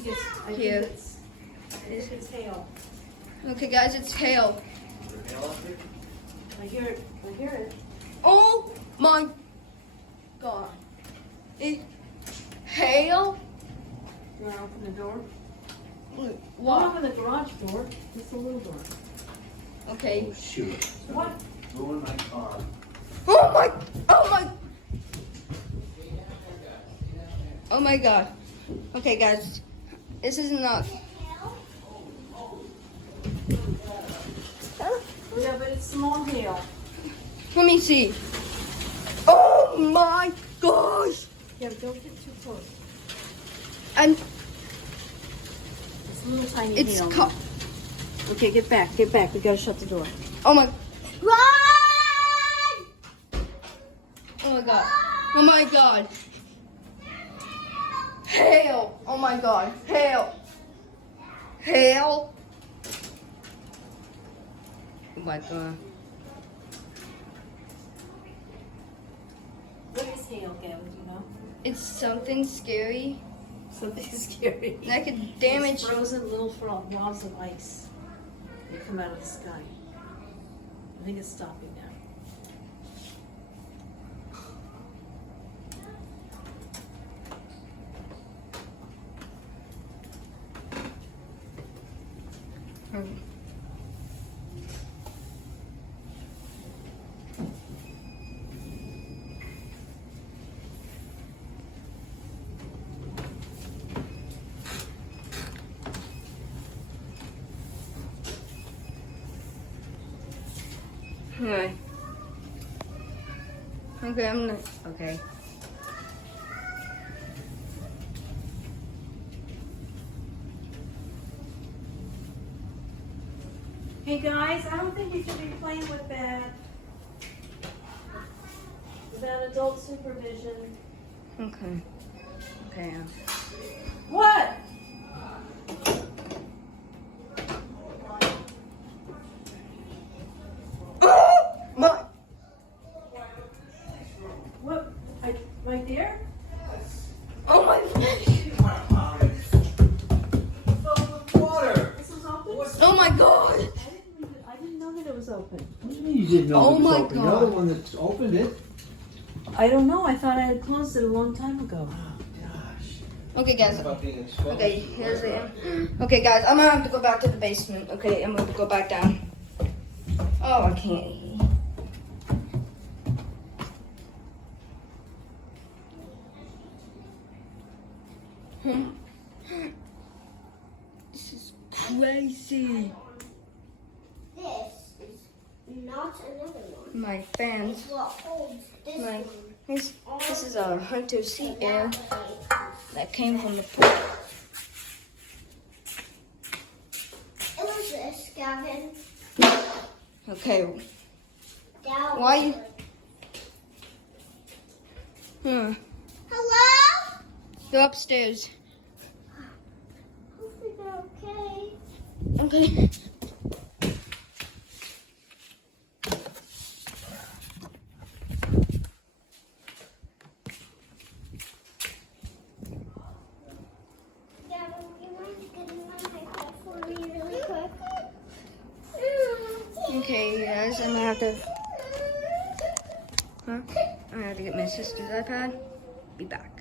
think Here. it's hail. Okay, guys, it's hail. I hear it. Oh my God! It hail. You want to open the door? Don't What? open the garage door. Just the little door. Okay. Oh, shoot. What? Ruin my car. Oh my! Oh my! Oh my God! Okay, guys, this is not. Yeah, but it's small hail. Let me see. Oh my gosh! Yeah, but don't get too close. And It's little tiny it's hail. Okay, get back. We gotta shut the door. oh my. Oh my God! Oh my God! Hail! Oh my God! Hail! Hail! Oh my God! What is hail, Gavin? Do you know? It's something scary Something scary. that could damage. It's frozen little blobs of ice. They come out of the sky. I think it's stopping now. Okay. Okay, I'm not. Okay. Hey guys, I don't think you should be playing with that. Without adult supervision. Okay. Okay. What? My. What? Right there? Oh my. Water. This was open? Oh my God! I didn't know that it was open. What do you mean you didn't know Oh it was my open? You're the God. one that's opened it. I don't know. I thought I had closed it a long time ago. Gosh. Okay, guys. About being exposed. Okay, here's the. Okay, guys, I'm gonna have to go back to the basement. Okay, I'm gonna go back down. Oh, I can't. This is crazy. This is not another one. My fans. It's what holds this My one. this is a Hunter seat air that came from the pool. It was this, Gavin. Okay. Down. Why? Hello? Go upstairs. Hopefully they're okay. Okay. Gavin, you mind getting my iPad for me really quick? Okay, guys, I'm gonna have to. Huh? I'm gonna have to get my sister's iPad. Be back.